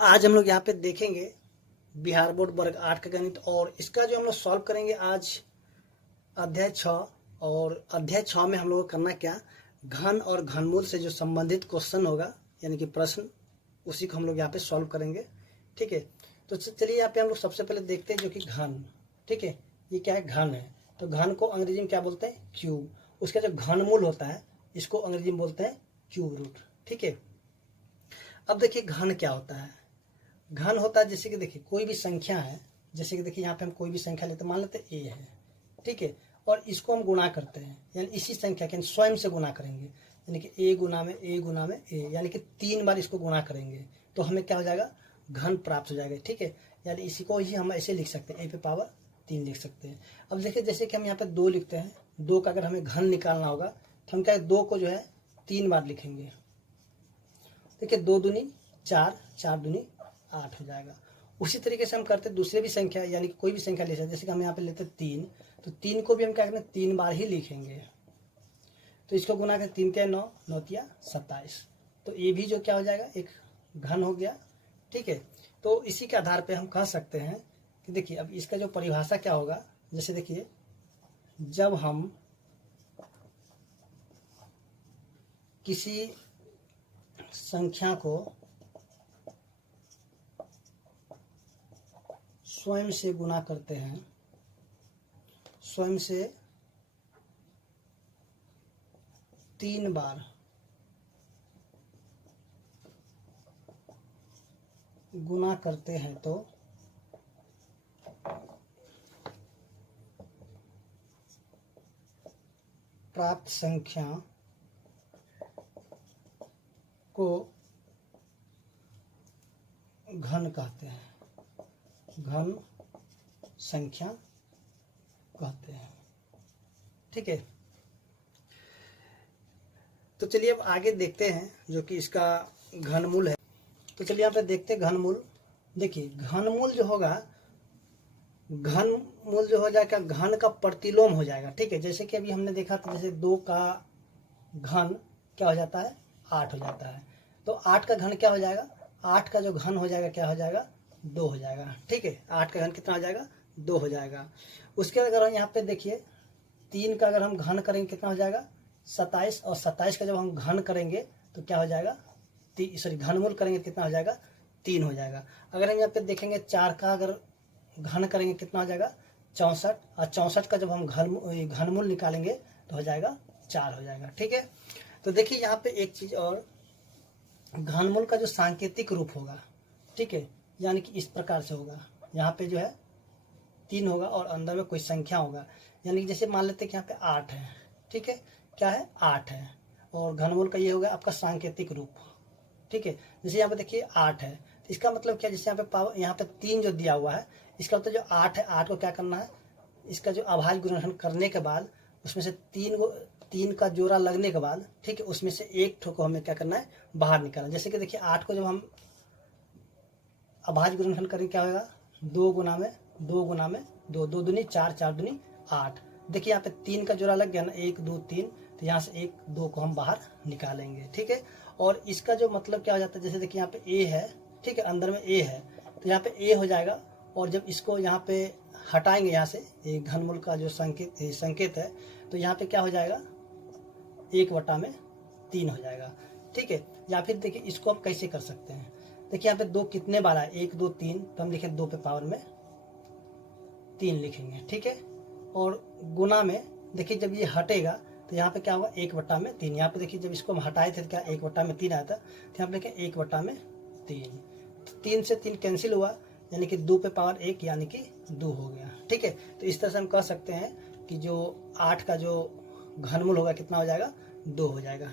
आज हम लोग यहाँ पे देखेंगे बिहार बोर्ड वर्ग 8 का गणित, और इसका जो हम लोग सॉल्व करेंगे आज अध्याय 6। और अध्याय 6 में हम लोग को करना क्या, घन और घनमूल से जो संबंधित क्वेश्चन होगा यानी कि प्रश्न, उसी को हम लोग यहाँ पे सॉल्व करेंगे। ठीक है, तो चलिए यहाँ पे हम लोग सबसे पहले देखते हैं जो कि घन। ठीक है, ये क्या है, घन है। तो घन को अंग्रेजी में क्या बोलते हैं, क्यूब। उसका जो घनमूल होता है इसको अंग्रेजी में बोलते हैं क्यूब रूट। ठीक है, अब देखिए घन क्या होता है। घन होता है जैसे कि देखिए कोई भी संख्या है, जैसे कि देखिए यहाँ पे हम कोई भी संख्या लेते, मान लेते ए है। ठीक है, और इसको हम गुणा करते हैं, यानी इसी संख्या के स्वयं से गुणा करेंगे, यानी कि ए गुना में ए गुना में ए, यानी कि 3 बार इसको गुणा करेंगे तो हमें क्या हो जाएगा, घन प्राप्त हो जाएगा। ठीक है, यानी इसी को ही हम ऐसे लिख सकते हैं, ए पे पावर 3 लिख सकते हैं। अब देखिए जैसे कि हम यहाँ पे 2 लिखते हैं, 2 का अगर हमें घन निकालना होगा तो हम क्या 2 को जो है 3 बार लिखेंगे। देखिए 2 दूनी 4, 4 दूनी 8 हो जाएगा। उसी तरीके से हम करते दूसरे भी संख्या, यानी कि कोई भी संख्या ले सकते, जैसे कि हम यहाँ पे लेते 3, तो 3 को भी हम क्या करेंगे 3 बार ही लिखेंगे। तो इसको गुना करें, 3 के 9, 9 तिया 27, तो ये भी जो क्या हो जाएगा, एक घन हो गया। ठीक है, तो इसी के आधार पे हम कह सकते हैं कि देखिए अब इसका जो परिभाषा क्या होगा, जैसे देखिए जब हम किसी संख्या को स्वयं से गुणा करते हैं, स्वयं से 3 बार गुणा करते हैं तो प्राप्त संख्या को घन कहते हैं, घन संख्या कहते हैं। ठीक है, तो चलिए अब आगे देखते हैं जो कि इसका घनमूल है। तो चलिए यहाँ पे देखते हैं घनमूल। देखिए घनमूल जो होगा, घनमूल जो हो जाएगा घन का प्रतिलोम हो जाएगा। ठीक है, जैसे कि अभी हमने देखा था, जैसे 2 का घन क्या हो जाता है, 8 हो जाता है। तो 8 का घन क्या हो जाएगा, 8 का जो घन हो जाएगा क्या हो जाएगा, 2 हो जाएगा। ठीक है, 8 का घन कितना हो जाएगा, 2 हो जाएगा। उसके अगर यहाँ पे देखिए 3 का अगर हम घन करेंगे कितना हो जाएगा, 27, और 27 का जब हम घन करेंगे तो क्या हो जाएगा, घनमूल करेंगे कितना हो जाएगा, 3 हो जाएगा। अगर हम यहाँ पे देखेंगे 4 का अगर घन करेंगे कितना हो जाएगा, 64, और 64 का जब हम घनमूल निकालेंगे तो हो जाएगा 4 हो जाएगा। ठीक है, तो देखिए यहाँ पे एक चीज और, घनमूल का जो सांकेतिक रूप होगा, ठीक है, यानी कि इस प्रकार से होगा, यहाँ पे जो है 3 होगा और अंदर में कोई संख्या होगा, यानी कि जैसे मान लेते हैं कि यहाँ पे 8 है। ठीक है, क्या है, 8 है, और घनमूल का ये होगा आपका सांकेतिक रूप। ठीक है, जैसे यहाँ पे देखिए 8 है, तो इसका मतलब क्या, जैसे यहाँ पे पावर, यहाँ पे 3 जो दिया हुआ है, इसका मतलब जो 8 है, 8 को क्या करना है, इसका जो अभाज्य गुणनखंड करने के बाद उसमें से 3 का जोड़ा लगने के बाद, ठीक है, उसमें से एक ठो को हमें क्या करना है, बाहर निकालना। जैसे कि देखिए 8 को जब हम अभाज्य गुणनखंड करेंगे क्या होगा, 2 गुना में 2 गुना में 2, 2 दूनी 4, 4 दूनी 8। देखिए यहाँ पे 3 का जोड़ा लग गया ना, 1 2 3, तो यहाँ से 1 2 को हम बाहर निकालेंगे। ठीक है, और इसका जो मतलब क्या हो जाता है, जैसे देखिए यहाँ पे ए है, ठीक है, अंदर में ए है, तो यहाँ पे ए हो जाएगा, और जब इसको यहाँ पे हटाएंगे यहाँ से, ये घनमूल का जो संकेत है, तो यहाँ पे क्या हो जाएगा, 1/3 हो जाएगा। ठीक है, या फिर देखिए इसको हम कैसे कर सकते हैं, देखिए यहाँ पे 2 कितने बार है, 1 2 3, तो हम लिखे 2 पे पावर में 3 लिखेंगे। ठीक है, और गुना में देखिए जब ये हटेगा तो यहाँ पे क्या होगा, 1/3। यहाँ पे देखिए जब इसको हम हटाए थे तो क्या 1/3 आया था, तो यहाँ पे देखिए 1/3, 3 से 3 कैंसिल हुआ, यानी कि 2 पे पावर 1, यानी कि 2 हो गया। ठीक है, तो इस तरह से हम कह सकते हैं कि जो 8 का जो घनमूल होगा कितना हो जाएगा, 2 हो जाएगा।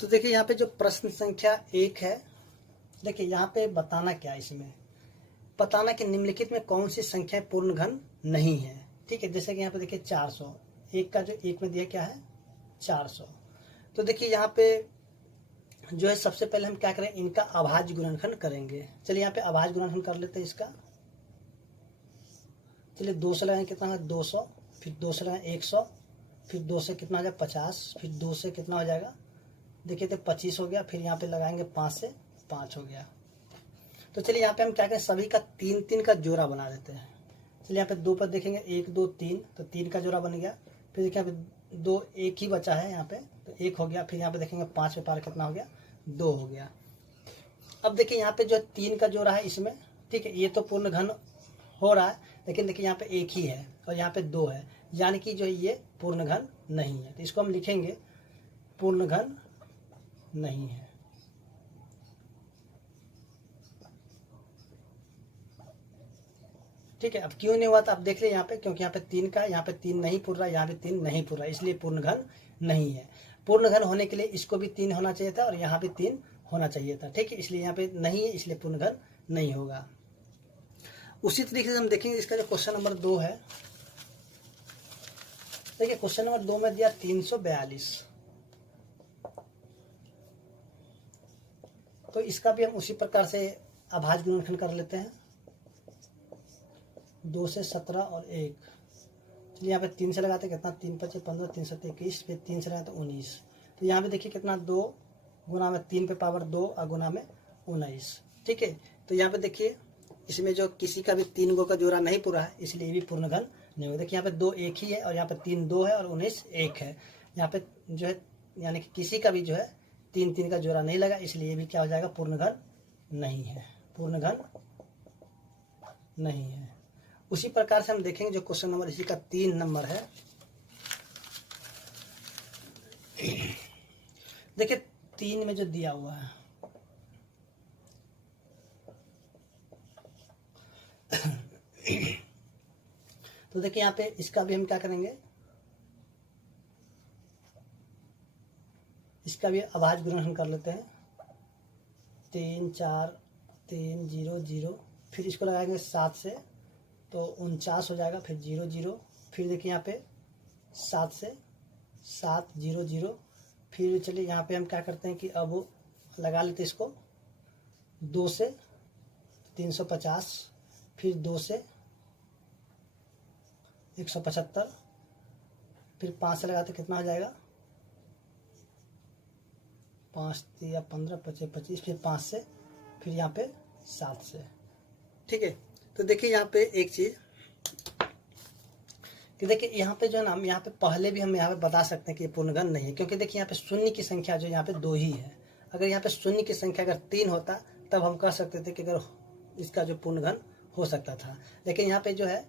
तो देखिए यहाँ पे जो प्रश्न संख्या 1 है, देखिए यहाँ पे बताना क्या है, इसमें बताना कि निम्नलिखित में कौन सी संख्या पूर्ण घन नहीं है। ठीक है, जैसे कि यहाँ पे देखिए 400, एक का जो एक में दिया क्या है, 400। तो देखिए यहाँ पे जो है सबसे पहले हम क्या करें, इनका अभाज्य गुणनखंड करेंगे। चलिए यहाँ पे अभाज्य गुणनखंड कर लेते हैं इसका। चलिए 2 से लगाएंगे कितना है, 200, फिर 2 से लगाएंगे 100, फिर 2 से कितना हो जाएगा 50, फिर 2 से कितना हो जाएगा, देखिए तो 25 हो गया। फिर यहाँ पे लगाएंगे 5 से 5 हो गया। तो चलिए यहाँ पे हम क्या करें, सभी का 3-3 का जोड़ा बना देते हैं। चलिए यहाँ पे 2 पर देखेंगे 1 2 3, तो 3 का जोड़ा बन गया। फिर देखिए यहाँ पे 2 1 ही बचा है यहाँ पे, तो 1 हो गया। फिर यहाँ पे देखेंगे 5 पे पार कितना हो गया, 2 हो गया। अब देखिए यहाँ पे जो 3 का जोड़ा है इसमें, ठीक है, ये तो पूर्ण घन हो रहा है, लेकिन देखिए यहाँ पे 1 ही है और यहाँ पे 2 है, यानी कि जो ये पूर्ण घन नहीं है। तो इसको हम लिखेंगे पूर्ण घन नहीं है। ठीक है, अब क्यों नहीं हुआ था आप देख ले यहाँ पे, क्योंकि यहाँ पे 3 का, यहाँ पे 3 नहीं पूर रहा, यहाँ पे 3 नहीं पूर रहा, इसलिए पूर्ण घन नहीं है। पूर्ण घन होने के लिए इसको भी 3 होना चाहिए था और यहाँ भी 3 होना चाहिए था। ठीक है, इसलिए यहाँ पे नहीं है, इसलिए पूर्ण घन नहीं होगा। उसी तरीके से हम देखेंगे इसका जो क्वेश्चन नंबर 2 है। देखिए क्वेश्चन नंबर 2 में दिया 342, तो इसका भी हम उसी प्रकार से अभाज्य गुणनखंड कर लेते हैं। 2 से 17 और 1, चलिए यहाँ पे 3 से लगाते कितना, 3 5 15, 3 7 21, फिर 3 से लगाते 19। तो यहाँ पे देखिए कितना, 2 गुना में 3 पे पावर 2 और गुना में 19। ठीक है, तो यहाँ पे देखिए इसमें जो किसी का भी 3 गो का जोड़ा नहीं पूरा है, इसलिए ये भी पूर्ण घन नहीं होगा। देखिए यहाँ पे 2 1 ही है और यहाँ पे 3 2 है और 19 1 है। यहाँ पे जो है यानी कि किसी का भी जो है 3 3 का जोड़ा नहीं लगा, इसलिए ये भी क्या हो जाएगा, पूर्ण घन नहीं है, पूर्ण घन नहीं है। उसी प्रकार से हम देखेंगे जो क्वेश्चन नंबर इसी का 3 नंबर है। देखिए 3 में जो दिया हुआ है तो देखिए यहाँ पे इसका भी हम क्या करेंगे, इसका भी अभाज्य गुणनखंड कर लेते हैं। 3 4 3 0 0, फिर इसको लगाएंगे 7 से तो 49 हो जाएगा, फिर 0 0, फिर देखिए यहाँ पे 7 से 7 0 0, फिर चलिए यहाँ पे हम क्या करते हैं कि अब लगा लेते इसको 2 से 350, फिर 2 से 175, फिर 5 से लगाते कितना हो जाएगा, 5 या 15 25 25, फिर 5 से, फिर यहाँ पे 7 से। ठीक है, तो देखिए यहाँ पे एक चीज कि देखिए यहाँ पे जो है ना, हम यहाँ पे पहले भी हम यहाँ पे बता सकते हैं कि ये पूर्ण घन नहीं है, क्योंकि देखिए यहाँ पे शून्य की संख्या जो यहाँ पे 2 ही है। अगर यहाँ पे शून्य की संख्या अगर 3 होता तब हम कह सकते थे कि अगर इसका जो पूर्ण घन हो सकता था, लेकिन यहाँ पे जो है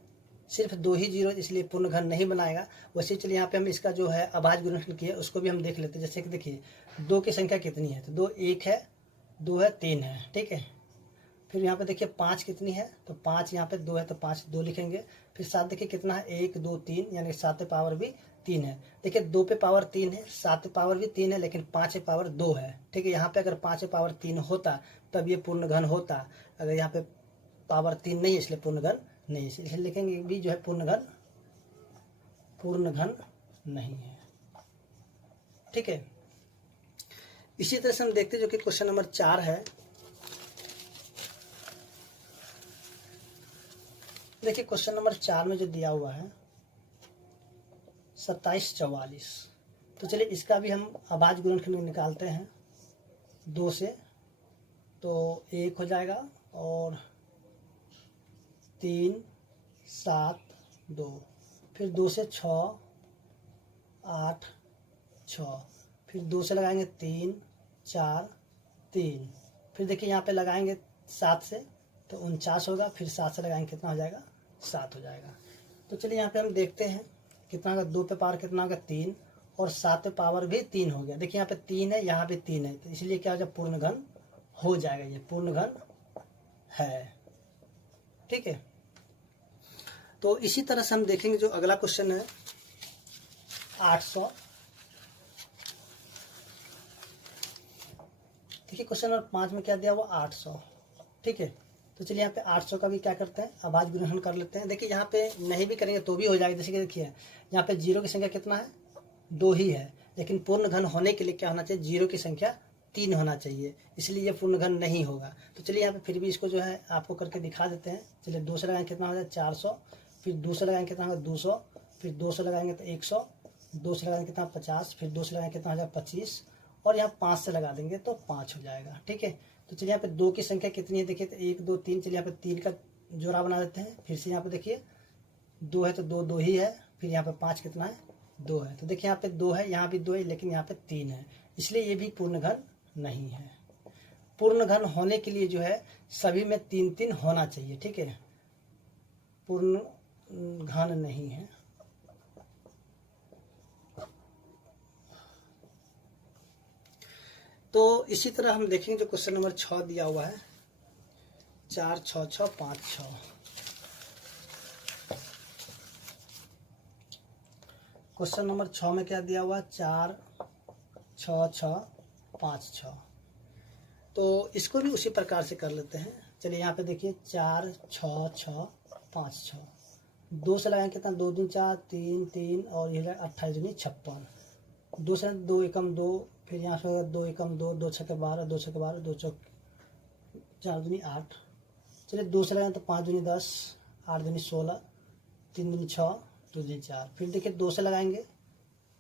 सिर्फ 2 ही जीरो, इसलिए पूर्ण घन नहीं बनाएगा। वैसे चलिए यहाँ पे हम इसका जो है अभाज्य गुणनखंड किया उसको भी हम देख लेते हैं। जैसे कि देखिए 2 की संख्या कितनी है, तो 2 1 है, 2 है, 3 है। ठीक है, फिर यहाँ पे देखिए 5 कितनी है, तो 5 यहाँ पे 2 है तो 5 2 लिखेंगे। फिर 7 देखिए कितना है, 1 2 3, यानी 7 पे पावर भी 3 है। देखिए 2 पे पावर 3 है, 7 पे पावर भी 3 है, लेकिन 5 पे पावर 2 है। ठीक है, यहाँ पे अगर 5 पे पावर 3 होता तब ये पूर्ण घन होता। अगर यहाँ पे पावर 3 नहीं है इसलिए पूर्ण घन नहीं, इसलिए लिखेंगे भी जो है पूर्ण घन नहीं है। ठीक है, इसी तरह से हम देखते हैं जो कि क्वेश्चन नंबर 4 है। देखिए क्वेश्चन नंबर 4 में जो दिया हुआ है 27 44, तो चलिए इसका भी हम अभाज्य गुणनखंड निकालते हैं। 2 से तो 1 हो जाएगा और 3 7 2, फिर 2 से 6 8 6, फिर 2 से लगाएंगे 3 4 3, फिर देखिए यहाँ पे लगाएंगे 7 से तो 49 होगा, फिर 7 से लगाएंगे कितना हो जाएगा, 7 हो जाएगा। तो चलिए यहाँ पे हम देखते हैं कितना होगा, 2 पे पावर कितना होगा 3 और 7 पे पावर भी 3 हो गया। देखिए यहाँ पे 3 है, यहाँ पे 3 है, तो इसलिए क्या हो जाएगा, पूर्ण घन हो जाएगा, ये पूर्ण घन है। ठीक है, तो इसी तरह से हम देखेंगे जो अगला क्वेश्चन है 800। देखिए क्वेश्चन नंबर 5 में क्या दिया हुआ, 800। ठीक है, तो चलिए यहाँ पे 800 का भी क्या करते हैं, अभाज्य गुणनखंड कर लेते हैं। देखिए यहाँ पे नहीं भी करेंगे तो भी हो जाएगा। जैसे कि देखिए यहाँ पे 0 की संख्या कितना है, 2 ही है, लेकिन पूर्ण घन होने के लिए क्या होना चाहिए, 0 की संख्या 3 होना चाहिए, इसलिए ये पूर्ण घन नहीं होगा। तो चलिए यहाँ पे फिर भी इसको जो है आपको करके दिखा देते हैं। चलिए 2 से लगाएंगे कितना हो जाए 400, फिर 2 से लगाएंगे कितना होगा 200, फिर 2 से लगाएंगे तो 100, 2 से लगाएंगे कितना 50, फिर 2 से लगाएंगे कितना हो जाए 25, और यहाँ 5 से लगा देंगे तो 5 हो जाएगा। ठीक है, तो चलिए यहाँ पे 2 की संख्या कितनी है देखिए, तो 1 2 3। चलिए यहाँ पे 3 का जोड़ा बना देते हैं। फिर से यहाँ पे देखिए 2 है तो 2 2 ही है। फिर यहाँ पे 5 कितना है, 2 है। तो देखिए यहाँ पे 2 है, यहाँ भी 2 है, लेकिन यहाँ पे 3 है, इसलिए ये भी पूर्ण घन नहीं है। पूर्ण घन होने के लिए जो है सभी में 3 3 होना चाहिए, ठीक है। पूर्ण घन नहीं है। तो इसी तरह हम देखेंगे जो क्वेश्चन नंबर 6 दिया हुआ है, 4 6 6 5 6। क्वेश्चन नंबर 6 में क्या दिया हुआ है, 4 6 6 5 6। तो इसको भी उसी प्रकार से कर लेते हैं। चलिए यहाँ पे देखिए 4 6 6 5 6, 2 से लगाएंगे कितना, 2 दूनी 4, 3 3 और ये 28 दूनी 56। 2 से 2 एकम 2, फिर यहाँ से 2 एकम 2, 2 छक्के 12, 2 छक्के 12, 2 चौक 4 दूनी 8। चलिए 2 से लगाएं तो 5 दूनी 10, 8 दूनी 16, 3 दूनी 6, 2 दूनी 4। फिर देखिए 2 से लगाएंगे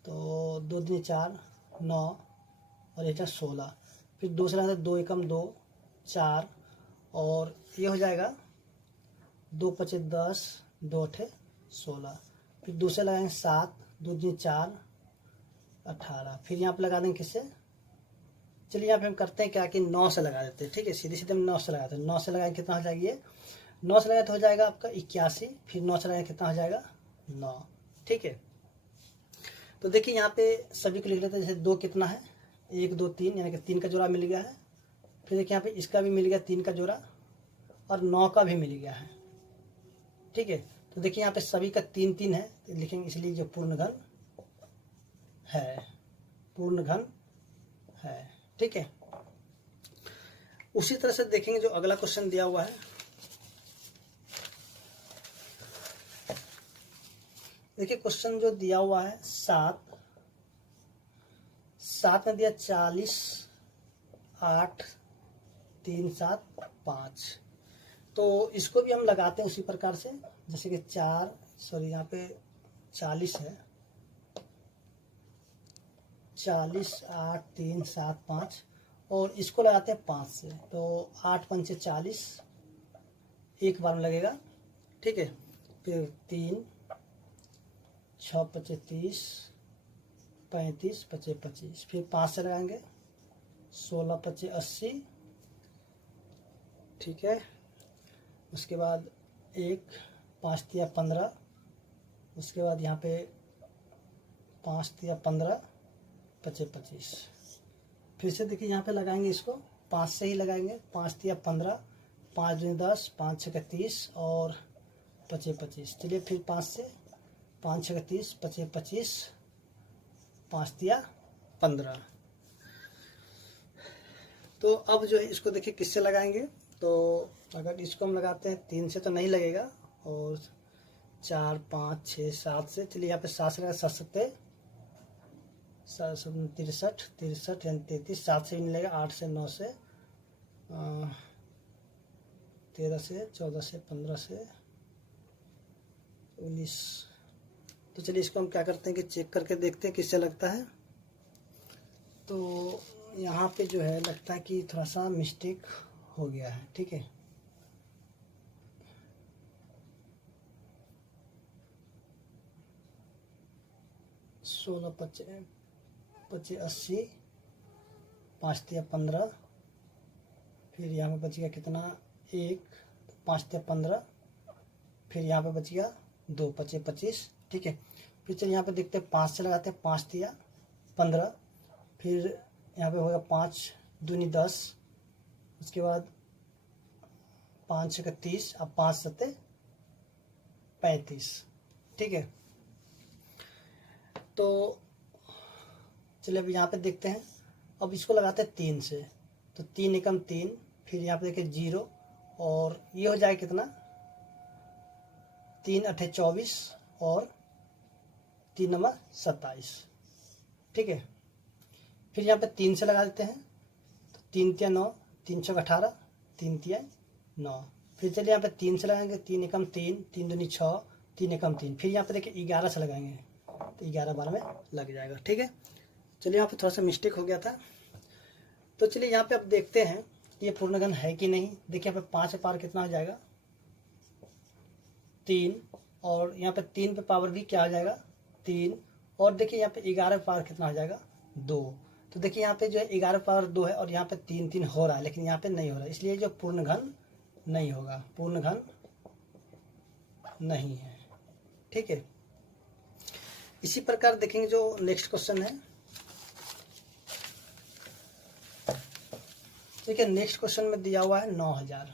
तो 2 दूनी 4 9 और ये 16। फिर 2 से लगाएंगे 2 एकम 2 4 और ये हो जाएगा 2 पचे 10, 2 अठे 16। फिर 2 से लगाएंगे 7, 2 दूनी 4 18। फिर यहाँ पे लगा देंगे किससे, चलिए यहाँ पे हम करते हैं क्या कि 9 से लगा देते हैं, ठीक है। सीधे सीधे हम 9 से लगाते हैं। 9 से लगाए कितना हो जाएगा, ये 9 से लगाए तो हो जाएगा आपका 81। फिर 9 से लगाए कितना हो जाएगा 9, ठीक है। तो देखिए यहाँ पे सभी को लिख लेते हैं। जैसे 2 कितना है, 1 2 3, यानी कि 3 का जोड़ा मिल गया है। फिर देखिए यहाँ पे इसका भी मिल गया 3 का जोड़ा और 9 का भी मिल गया है, ठीक है। तो देखिए यहाँ पे सभी का 3 3 है, तो लिखेंगे इसलिए जो पूर्ण घन है, पूर्ण घन है, ठीक है। उसी तरह से देखेंगे जो अगला क्वेश्चन दिया हुआ है। देखिए क्वेश्चन जो दिया हुआ है 7 में दिया 40 8 3 7 5। तो इसको भी हम लगाते हैं उसी प्रकार से, जैसे कि यहाँ पे 40 है, 40 8 3 7 5 और इसको लगाते हैं 5 से। तो 8 पंचे 40 एक बार में लगेगा, ठीक है। फिर 3 6 पचे 30 35 पचे 25। फिर 5 से लगाएंगे 16 पचे 80, ठीक है। उसके बाद 1 5 तिया 15, उसके बाद यहाँ पे 5 तिया 15 पचे 25। फिर से देखिए यहाँ पे लगाएंगे, इसको 5 से ही लगाएंगे। 5 तिया 15, 5 दूनी 10, 5 छक्के 30 और पचे 25। चलिए फिर 5 से 5 छक्के 30 पचे 25, 5 तिया 15। तो अब जो है इसको देखिए किससे लगाएंगे, तो अगर इसको हम लगाते हैं 3 से तो नहीं लगेगा, और 4 5 6 7 से। चलिए यहाँ पे 7 से लगा, 7 सत्ते 63 63 यानी 33। 7 से भी नहीं लगेगा, 8 से 9 से 13 से 14 से 15 से 19। तो चलिए इसको हम क्या करते हैं कि चेक करके देखते हैं किससे लगता है। तो यहाँ पे जो है लगता है कि थोड़ा सा मिस्टेक हो गया है, ठीक है। सोलह पचे 80, 5 तिया 15। फिर यहाँ पे बच गया कितना, 1 5 तिया 15। फिर यहाँ पे बच गया 2 पचे 25, ठीक है। फिर चलिए यहाँ पे देखते हैं 5 से लगाते हैं, 5 तिया 15। फिर यहाँ पे होगा 5 दूनी 10, उसके बाद 5 छक्के 30, अब 5 सत्ते 35, ठीक है। तो चलिए अब यहाँ पे देखते हैं। अब इसको लगाते हैं 3 से, तो 3 एकम 3। फिर यहाँ पे देखिए 0 और ये हो जाए कितना, 3 अठे 24 और 3 नंबर 27, ठीक है। फिर यहाँ पे 3 से लगा देते हैं, तो 3 तिया 9, 3 छक्के 18, 3 तिया 9। फिर चलिए यहाँ पे 3 से लगाएंगे, 3 एकम 3, 3 दूनी 6, 3 एकम 3। फिर यहाँ पे देखिए 11 से लगाएंगे, तो 11 बार में लग जाएगा, ठीक है। चलिए यहाँ पे थोड़ा सा मिस्टेक हो गया था। तो चलिए यहाँ पे अब देखते हैं ये पूर्ण घन है कि नहीं। देखिए यहाँ पे 5 पे पावर कितना हो जाएगा 3, और यहाँ पे 3 पे पावर भी क्या हो जाएगा 3, और देखिए यहाँ पे 11 पे पावर कितना हो जाएगा 2। तो देखिए यहाँ पे जो है 11 पे पावर 2 है, और यहाँ पे 3 3 हो रहा है, लेकिन यहाँ पे नहीं हो रहा है, इसलिए जो पूर्ण घन नहीं होगा, पूर्ण घन नहीं है। ठीक है, इसी प्रकार देखेंगे जो नेक्स्ट क्वेश्चन है। देखिए नेक्स्ट क्वेश्चन में दिया हुआ है 9000।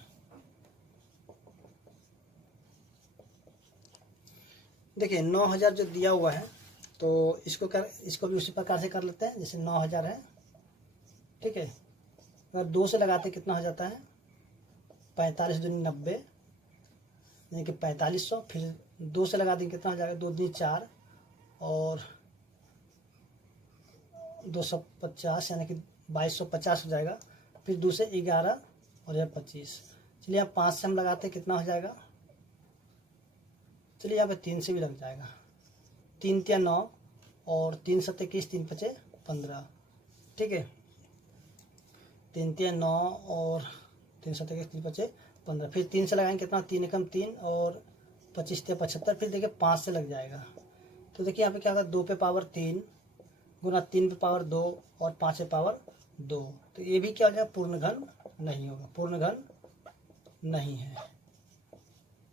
देखिए 9000 जो दिया हुआ है, तो इसको भी उसी प्रकार से कर लेते हैं जैसे 9000 है। ठीक है, अगर 2 से लगाते कितना हो जाता है 45 दूनी 90, यानी कि 4500। फिर 2 से लगा देंगे कितना हो जाएगा 2 दूनी 4, और 250 यानी कि 2250 हो जाएगा। फिर 2 से 11 और यह 25। चलिए यहाँ 5 से हम लगाते हैं कितना हो जाएगा, चलिए यहाँ पे 3 से भी लग जाएगा। 3 तिया 9, और 3 7 21, 3 5 15। ठीक है, 3 तिया 9 और 3 7 21, 3 5 15। फिर 3 से लगाएंगे कितना 3 एकम 3, और 25 तिया 75। फिर देखिए 5 से लग जाएगा। तो देखिए यहाँ पे क्या होगा 2 पे पावर 3 गुना 3 पे पावर 2 और 5 पे पावर 2। तो ये भी क्या हो जाएगा पूर्ण घन नहीं होगा, पूर्ण घन नहीं है।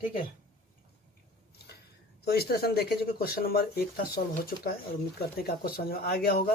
ठीक है, तो इस तरह से हम देखें जो कि क्वेश्चन नंबर 1 था सॉल्व हो चुका है, और उम्मीद करते हैं कि आपको समझ में आ गया होगा।